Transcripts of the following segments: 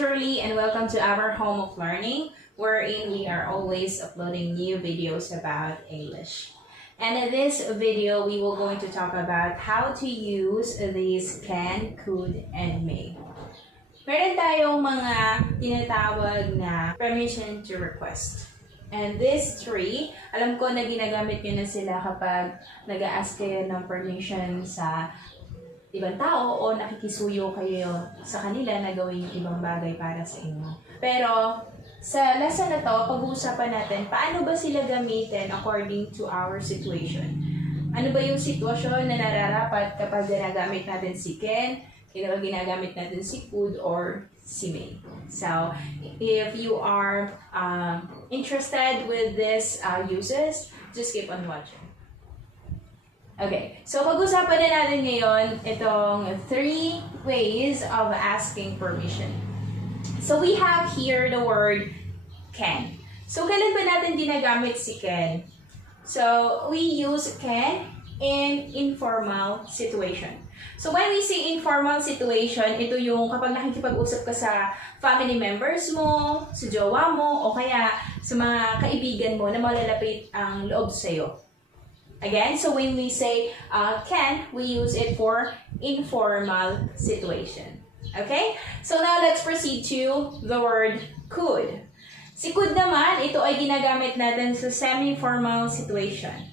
Shirley and welcome to our home of learning, wherein we are always uploading new videos about English. And in this video, we will going to talk about how to use these can, could, and may. Meron tayong mga tinatawag na permission to request. And these three, alam ko na ginagamit nyo na sila kapag nag-a-ask kayo ng permission sa ibang tao o nakikisuyo kayo sa kanila na gawin yung ibang bagay para sa inyo. Pero sa lesson na to, pag-uusapan natin paano ba sila gamitin according to our situation. Ano ba yung sitwasyon na nararapat kapag ginagamit natin si can, kapag ginagamit natin si could, or si may. So, if you are interested with these uses, just keep on watching. Okay, so pag-usapan na natin ngayon itong 3 ways of asking permission. So we have here the word can. So kailan ba natin ginagamit si can? So we use can in informal situation. So when we say informal situation, ito yung kapag nakikipag-usap ka sa family members mo, sa jowa mo, o kaya sa mga kaibigan mo na malalapit ang loob sa'yo. Again, so when we say can, we use it for informal situation. Okay? So now let's proceed to the word could. Si could naman, ito ay ginagamit natin sa semi-formal situation.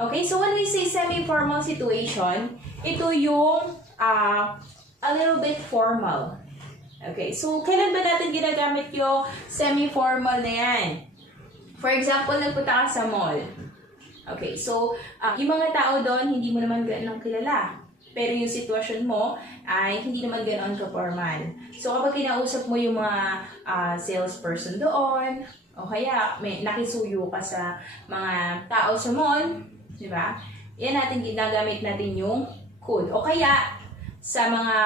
Okay? So when we say semi-formal situation, ito yung a little bit formal. Okay? So kailan ba natin ginagamit yung semi-formal na yan? For example, nagpunta ka sa mall. Okay, so yung mga tao doon, hindi mo naman gano'ng kilala. Pero yung sitwasyon mo ay hindi naman gano'n ka-formal. So kapag kinausap mo yung mga salesperson doon, o kaya may nakisuyo ka sa mga tao sa mall, di ba? Yan natin ginagamit natin yung could. O kaya sa mga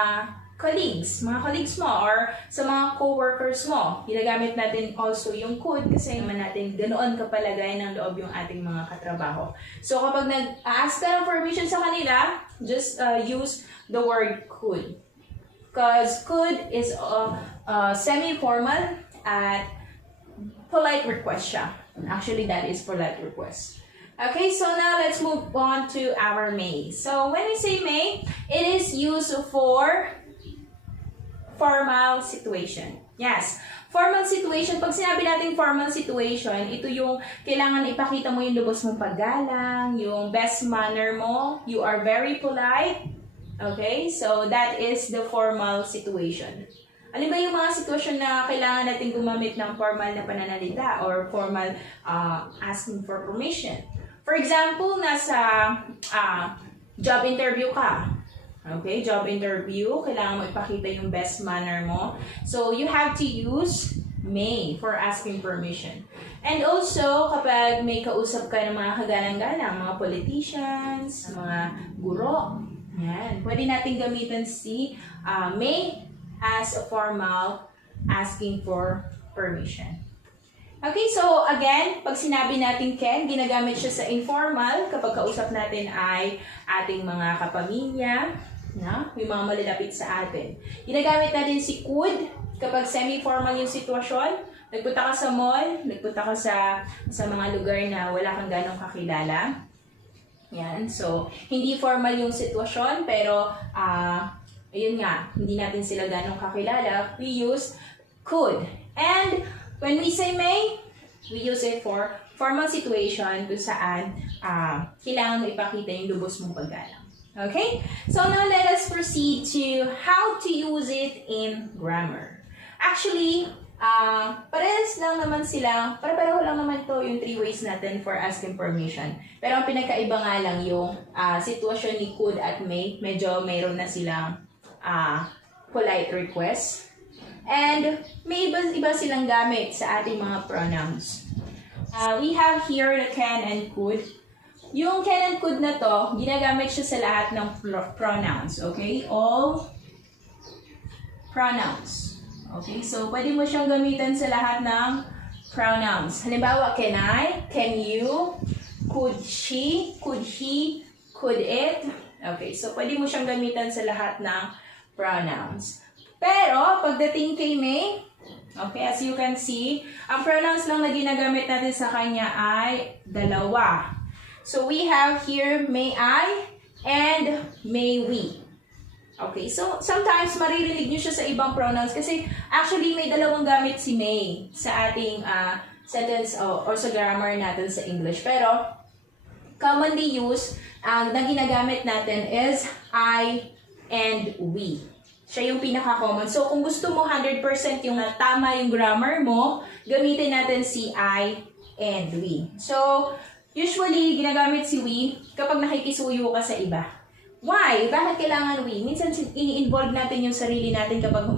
colleagues mo, or sa mga co-workers mo. Ginagamit natin also yung could kasi naman natin ganoon kapalagay ng loob yung ating mga katrabaho. So kapag nag-ask ka ng permission sa kanila, just use the word could. Because could is semi-formal at polite request siya. Actually, that is polite request. Okay, so now let's move on to our may. So when we say may, it is used for formal situation. Yes. Formal situation. Pag sinabi natin formal situation, ito yung kailangan ipakita mo yung lubos mong paggalang, yung best manner mo, you are very polite. Okay? So, that is the formal situation. Ano ba yung mga sitwasyon na kailangan natin gumamit ng formal na pananalita or formal asking for permission? For example, nasa job interview ka. Okay, job interview, kailangan mo ipakita yung best manner mo. So, you have to use may for asking permission. And also, kapag may kausap ka ng mga kagalang-galang, mga politicians, mga guro, yan, pwede natin gamitin si may as a formal asking for permission. Okay, so again, pag sinabi natin can, ginagamit siya sa informal kapag kausap natin ay ating mga kapamilya, na may mga malalapit sa atin. Ginagamit natin si could kapag semi-formal yung sitwasyon. Nagpunta ka sa mall, nagpunta ka sa mga lugar na wala kang ganong kakilala. Yan. So, hindi formal yung sitwasyon, pero ayun nga, hindi natin sila ganong kakilala. We use could. And when we say may, we use it for formal situation kung saan kailangan mo ipakita yung lubos mong paggalang. Okay? So now let us proceed to how to use it in grammar. Actually, parehas lang naman sila, pareho lang naman to yung 3 ways natin for asking permission. Pero ang pinagkaiba nga lang yung sitwasyon ni could at may, medyo mayroon na silang polite request. And may iba silang gamit sa ating mga pronouns. We have here the can and could. Yung can and could na to, ginagamit siya sa lahat ng pronouns. Okay? All pronouns. Okay? So, pwede mo siyang gamitin sa lahat ng pronouns. Halimbawa, can I, can you, could she, could he, could it. Okay? So, pwede mo siyang gamitin sa lahat ng pronouns. Pero, pagdating kay May, okay, as you can see, ang pronouns lang na ginagamit natin sa kanya ay dalawa. So, we have here, may I and may we. Okay, so sometimes maririnig nyo siya sa ibang pronouns kasi actually may dalawang gamit si May sa ating sentence or sa grammar natin sa English. Pero commonly used, na ginagamit natin is I and we. Siya yung pinaka-common. So kung gusto mo 100% yung tama yung grammar mo, gamitin natin si I and we. So usually ginagamit si we kapag nakikisuyo ka sa iba. Why? Bakit kailangan we? Minsan ini-involve natin yung sarili natin kapag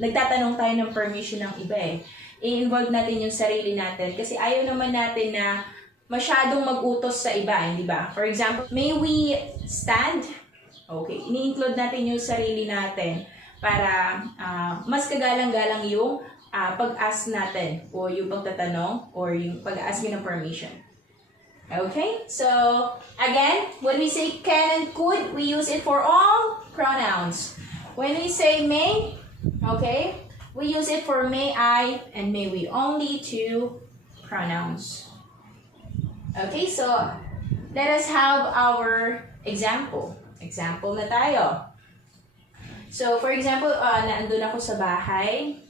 nagtatanong tayo ng permission ng iba eh. I-involve natin yung sarili natin kasi ayaw naman natin na masyadong mag-utos sa iba, hindi ba? For example, may we stand? Okay, ini-include natin yung sarili natin para mas kagalang-galang yung pag-ask natin o yung pagtatanong or yung pag-ask ng permission. Okay, so again, when we say can and could, we use it for all pronouns. When we say may, okay, we use it for may I and may we, only two pronouns. Okay, so let us have our example. Example na tayo. So for example, naandun ako sa bahay.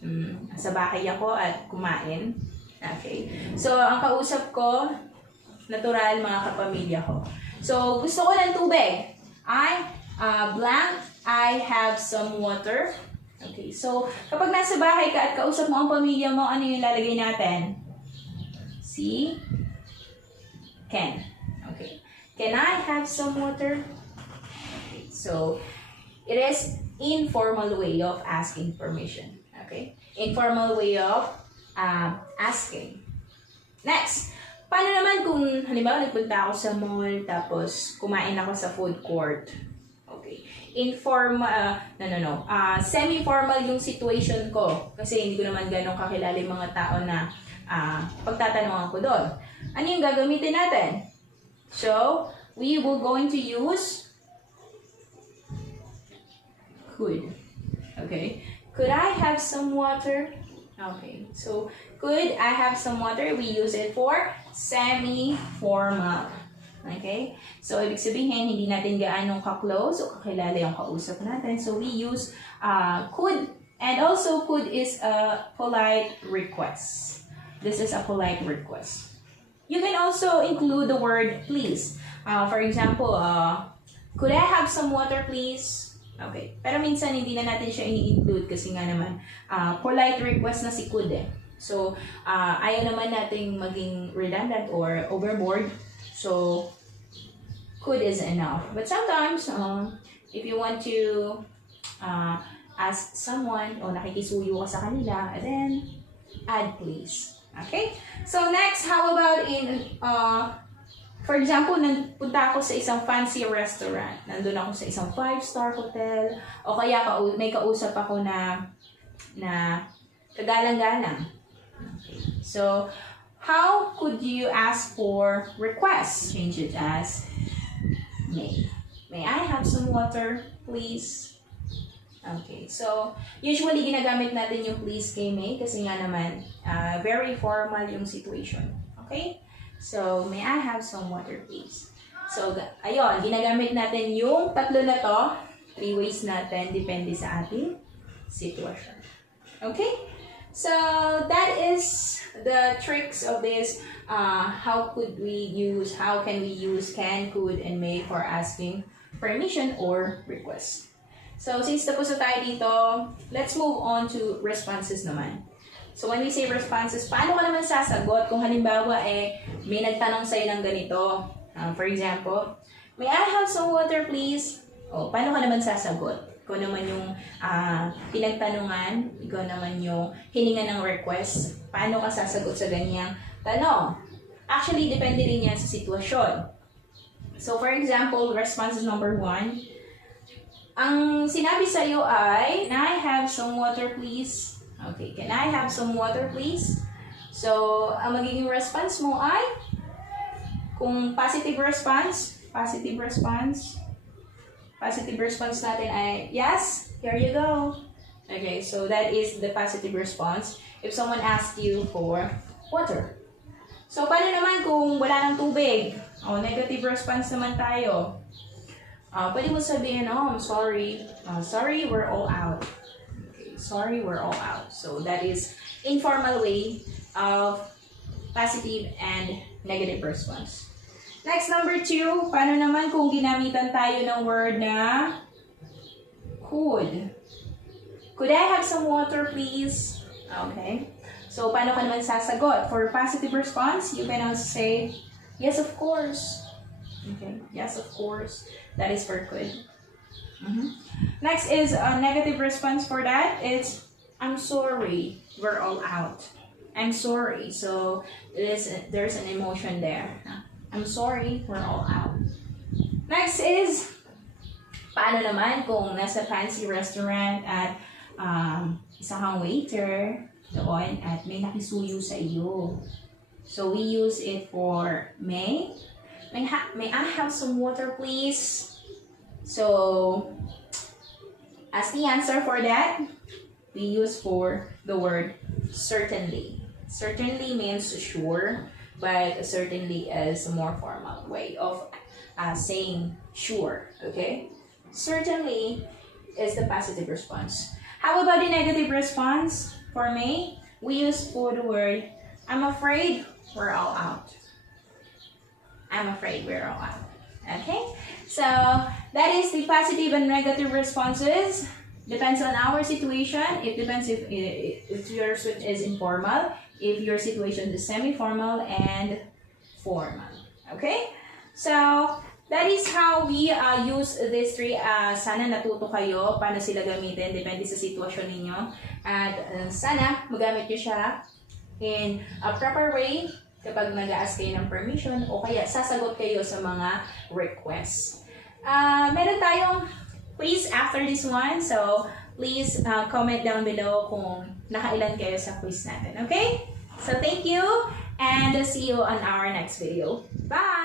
Sa bahay ako at kumain. Okay, so ang kausap ko, natural, mga kapamilya ko. So, gusto ko ng tubig. Blank, I have some water. Okay, so, kapag nasa bahay ka at kausap mo ang pamilya mo, ano yung lalagay natin? Si can. Okay. Can I have some water? Okay, so, it is informal way of asking permission. Okay? Informal way of asking. Next. Paano naman kung, halimbawa, nagpunta ako sa mall, tapos kumain ako sa food court? Okay. Semi-formal yung situation ko. Kasi hindi ko naman ganun kakilala yung mga tao na pagtatanungan ko doon. Ano yung gagamitin natin? So, we will going to use could. Okay. Could I have some water? Okay. So, could I have some water? We use it for semi-formal. Okay? So, ibig sabihin, hindi natin gaanong ka-close o kakilala yung kausap natin. So, we use could. And also, could is a polite request. This is a polite request. You can also include the word please. For example, could I have some water please? Okay. Pero minsan, hindi na natin siya ini-include kasi nga naman, polite request na si could eh. So, ayaw naman nating maging redundant or overboard. So, could is enough. But sometimes, if you want to ask someone o nakikisuyo ka sa kanila, then add please. Okay? So, next, how about for example, punta ako sa isang fancy restaurant. Nandun ako sa isang 5-star hotel. O kaya may kausap ako na kagalang-galang. Okay. So, how could you ask for requests? Change it as may. May I have some water, please? Okay. So, usually ginagamit natin yung please kay may kasi nga naman, very formal yung situation. Okay? So, may I have some water, please? So, ayun, ginagamit natin yung tatlo na to. 3 ways natin, depende sa ating sitwasyon. Okay? So, that is the tricks of this. How can we use can, could, and may for asking permission or request. So, since tapos na tayo dito, let's move on to responses naman. So, when we say responses, paano ka naman sasagot kung halimbawa may nagtanong sa'yo ng ganito? For example, may I have some water please? O, paano ka naman sasagot? Ikaw naman yung pinagtanungan, ikaw naman yung hininga ng request. Paano ka sasagot sa ganyang tanong? Actually, depende rin yan sa sitwasyon. So, for example, responses number 1, ang sinabi sa'yo ay, can I have some water please? Okay, can I have some water please? So, ang magiging response mo ay, kung positive response natin ay, yes, here you go. Okay, so that is the positive response if someone asks you for water. So, paano naman kung wala ng tubig? Negative response naman tayo. Pwede mo sabihin, I'm sorry. Sorry, we're all out. Okay, sorry, we're all out. So, that is informal way of positive and negative response. Next, number 2, paano naman kung ginamitan tayo ng word na could? Could I have some water, please? Okay. So, paano ka naman sasagot? For positive response, you can also say, yes, of course. Okay. Yes, of course. That is for could. Next is a negative response for that. It's, I'm sorry. We're all out. I'm sorry. So, there's an emotion there. I'm sorry. We're all out. Next is, paano naman kung nasa fancy restaurant at isang waiter doon at may nakisuyo sa iyo. So, we use it for may I have some water, please? So, as the answer for that, we use for the word certainly. Certainly means sure, but certainly is a more formal way of saying sure, okay? Certainly is the positive response. How about the negative response? For me, we use for the word, I'm afraid we're all out. I'm afraid we're all out. Okay? So, that is the positive and negative responses. Depends on our situation. It depends if your situation is informal, if your situation is semi-formal and formal. Okay? So, that is how we use these three. Sana natuto kayo paano sila gamitin. Depende sa sitwasyon ninyo. At sana magamit nyo siya in a proper way kapag nag-a-ask kayo ng permission o kaya sasagot kayo sa mga requests. Meron tayong quiz after this one. So, please comment down below kung nakailan kayo sa quiz natin. Okay? So, thank you and see you on our next video. Bye!